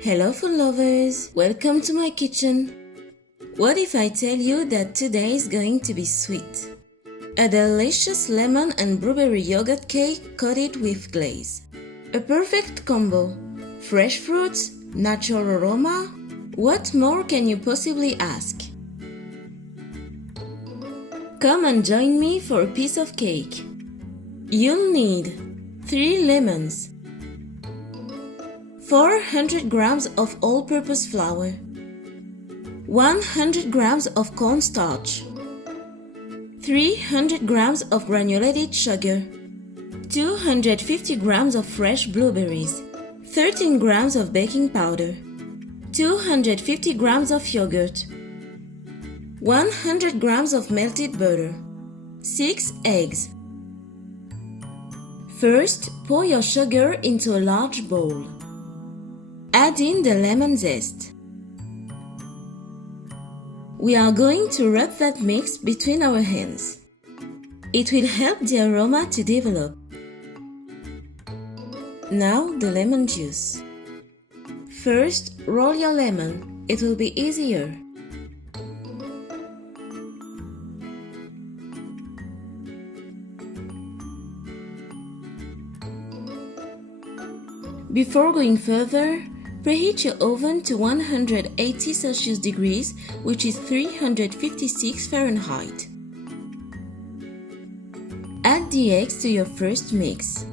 Hello food lovers, welcome to my kitchen. What if I tell you that today is going to be sweet? A delicious lemon and blueberry yogurt cake coated with glaze. A perfect combo. Fresh fruits, natural aroma. What more can you possibly ask? Come and join me for a piece of cake. You'll need 3 lemons, 400 grams of all-purpose flour, 100 grams of cornstarch, 300 grams of granulated sugar, 250 grams of fresh blueberries, 13 grams of baking powder, 250 grams of yogurt, 100 grams of melted butter, 6 eggs. First, pour your sugar into a large bowl. Add in the lemon zest. We are going to rub that mix between our hands. It will help the aroma to develop. Now the lemon juice. First, roll your lemon. It will be easier. Before going further, preheat your oven to 180 Celsius degrees, which is 356 Fahrenheit. Add the eggs to your first mix.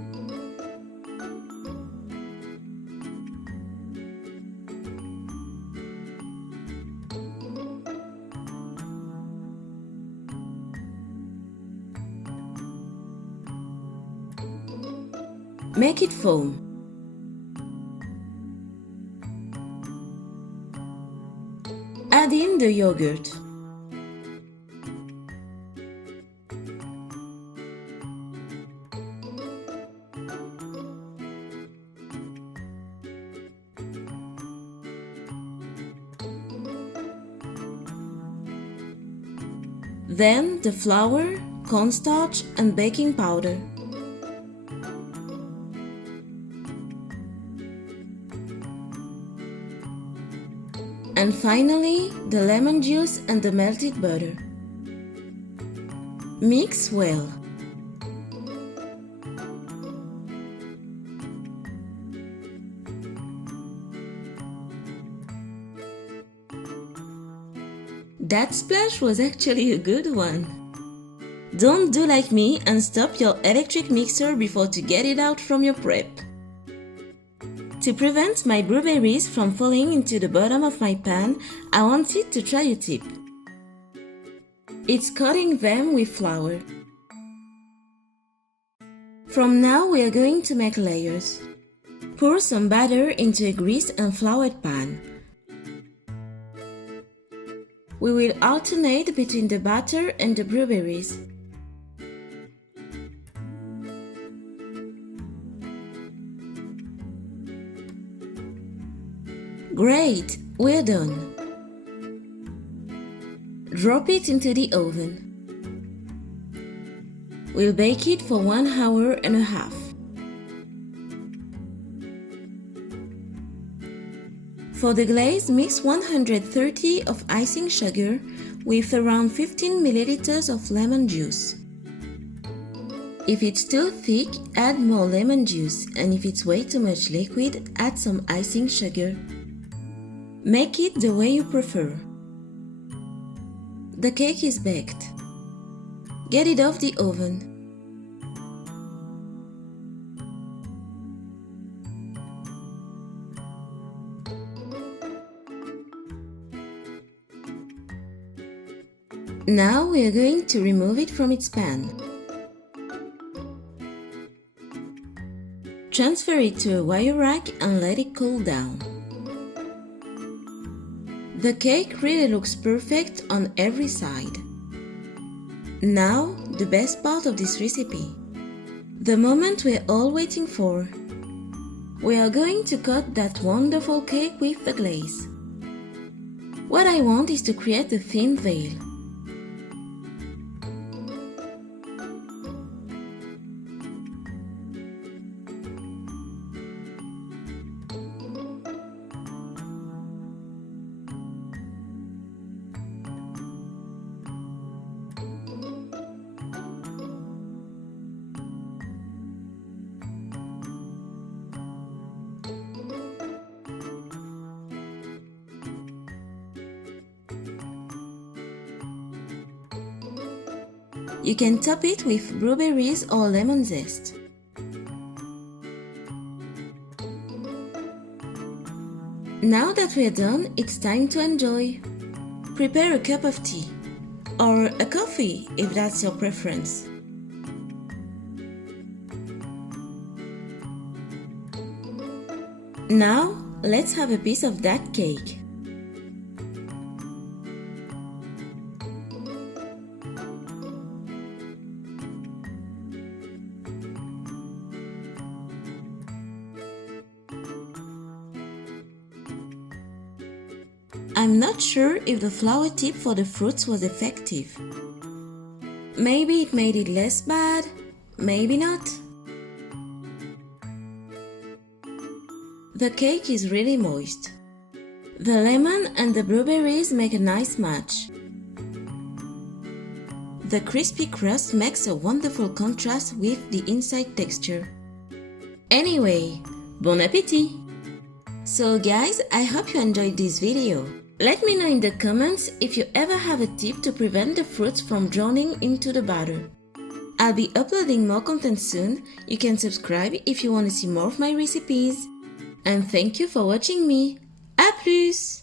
Make it foam. Add in the yogurt. Then the flour, cornstarch and baking powder. And finally, the lemon juice and the melted butter. Mix well. That splash was actually a good one. Don't do like me and stop your electric mixer before to get it out from your prep. To prevent my blueberries from falling into the bottom of my pan, I wanted to try a tip. It's coating them with flour. From now we are going to make layers. Pour some batter into a greased and floured pan. We will alternate between the batter and the blueberries. Great! We're done. Drop it into the oven. We'll bake it for 1 hour and a half. For the glaze, mix 130 of icing sugar with around 15 milliliters of lemon juice. If it's too thick, add more lemon juice, and if it's way too much liquid, add some icing sugar. Make it the way you prefer. The cake is baked. Get it off the oven. Now we are going to remove it from its pan. Transfer it to a wire rack and let it cool down. The cake really looks perfect on every side. Now, the best part of this recipe. The moment we're all waiting for. We are going to cut that wonderful cake with the glaze. What I want is to create a thin veil. You can top it with blueberries or lemon zest. Now that we're done, it's time to enjoy. Prepare a cup of tea, or a coffee if that's your preference. Now, let's have a piece of that cake. I'm not sure if the flour tip for the fruits was effective. Maybe it made it less bad, maybe not. The cake is really moist. The lemon and the blueberries make a nice match. The crispy crust makes a wonderful contrast with the inside texture. Anyway, bon appétit! So guys, I hope you enjoyed this video. Let me know in the comments if you ever have a tip to prevent the fruits from drowning into the batter. I'll be uploading more content soon. You can subscribe if you want to see more of my recipes. And thank you for watching me. À plus!